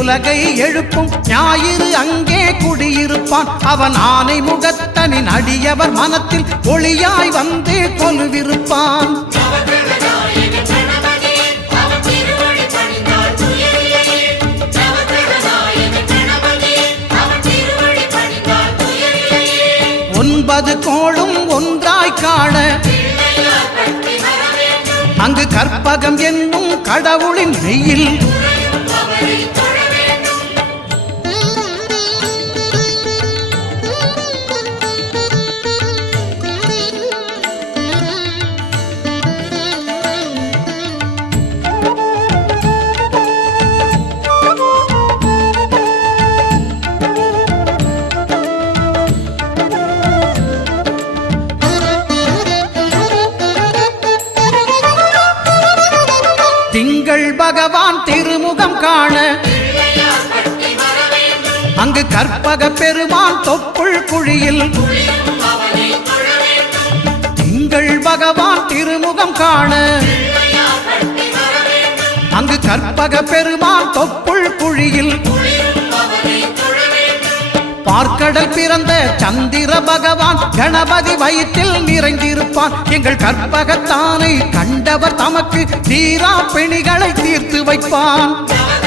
உலகை எழுப்பும் ஞாயிறு அங்கே குடியிருப்பான். அவன் ஆனை முகத்தனின் அடியவர் மனத்தில் ஒளியாய் வந்து கொலுவிருப்பான். ஒன்பது கோளும் ஒன்றாய் காண அங்கு கற்பகம் என்னும் கடவுளின் மெய்யில் திங்கள் பகவான் திருமுகம் காண அங்கு கற்பக பெருமான் தொப்புள் குழியில் திங்கள் பகவான் திருமுகம் காண அங்கு கற்பக பெருமான் தொப்புள் குழியில் பார்க்கடல் பிறந்த சந்திர பகவான் கணபதி வயிற்றில் நிறைந்திருப்பான். எங்கள் கற்பகத்தானை கண்டவர் தமக்கு தீரா பிணிகளை தீர்த்து வைப்பான்.